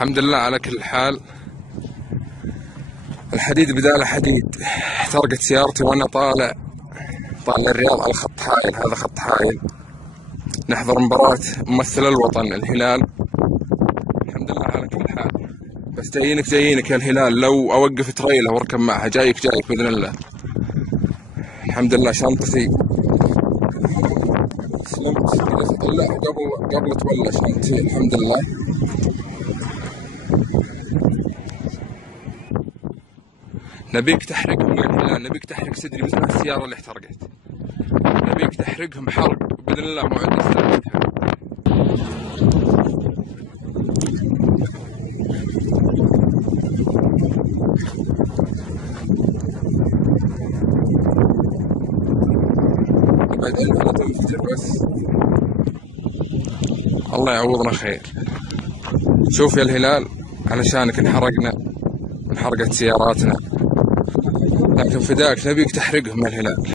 الحمد لله على كل حال. الحديد بداله حديد. احترقت سيارتي وانا طالع الرياض على خط حائل. هذا خط حائل نحضر مباراة ممثل الوطن الهلال. الحمد لله على كل حال. بس جايينك يا الهلال، لو اوقف تريله واركب معها جايك باذن الله. الحمد لله شنطتي سلمت لا قبل تولى شنطتي الحمد لله. نبيك تحرقهم يا الهلال، نبيك تحرق صدري مثل السيارة اللي احترقت. نبيك تحرقهم حرق بإذن الله. موعد السلام. بعدين أنا تنفجر بس. الله يعوضنا خير. شوف يا الهلال، علشانك انحرقت سياراتنا، لكن فداك نبيك تحرقهم يا الهلال.